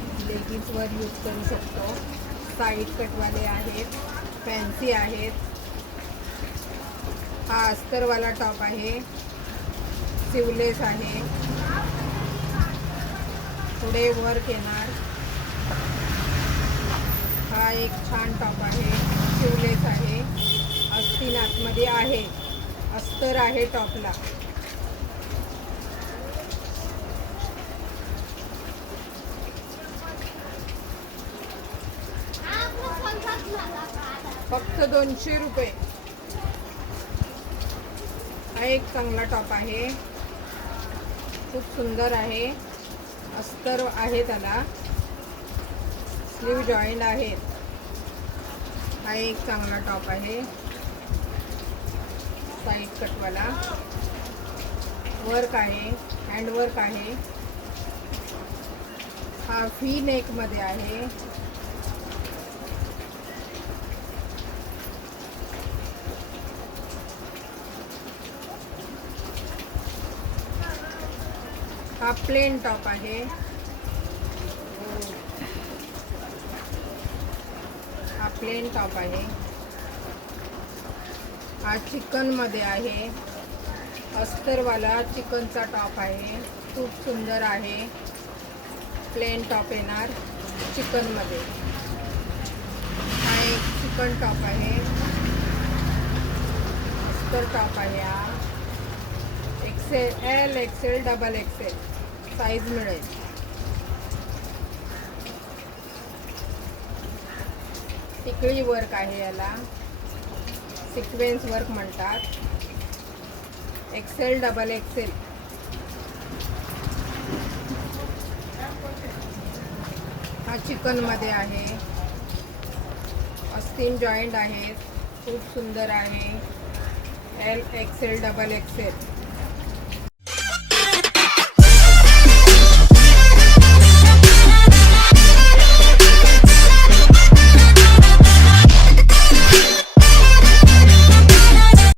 आहेत, लेगिन्सवर यूज करू शकतो. साईड कटवाले आहेत, फॅन्सी आहेत. हा अस्तरवाला टॉप आहे, सिवलेस आहे, पुढे वर्क येणार. हा एक छान टॉप आहे, सिवलेस आहे, अस्तीन आतमध्ये आहे, अस्तर आहे टॉपला. फक्त 200 रुपये. हा एक चांगला टॉप आहे, खूप सुंदर आहे, अस्तर आहे, त्याला स्लीव जॉईंट आहेत. हा एक चांगला टॉप आहे, साईड कटवाला, वर्क आहे, हँडवर्क आहे. हा व्ही नेकमध्ये आहे. हा प्लेन टॉप आहे. हा प्लेन टॉप आहे. हा चिकनमध्ये आहे, अस्तरवाला चिकनचा टॉप आहे, खूप सुंदर आहे. प्लेन टॉप येणार चिकनमध्ये. हा एक चिकन टॉप आहे, अस्तर टॉप आहे. हा XL, XL, double XL size मिळेल. टिकळी वर्क आहे, याला सिक्वेन्स वर्क म्हणतात. XL, double XL. हा चिकनमध्ये आहे, अस्तीन जॉईंट आहेत, खूप सुंदर आहे. L, XL, double XL.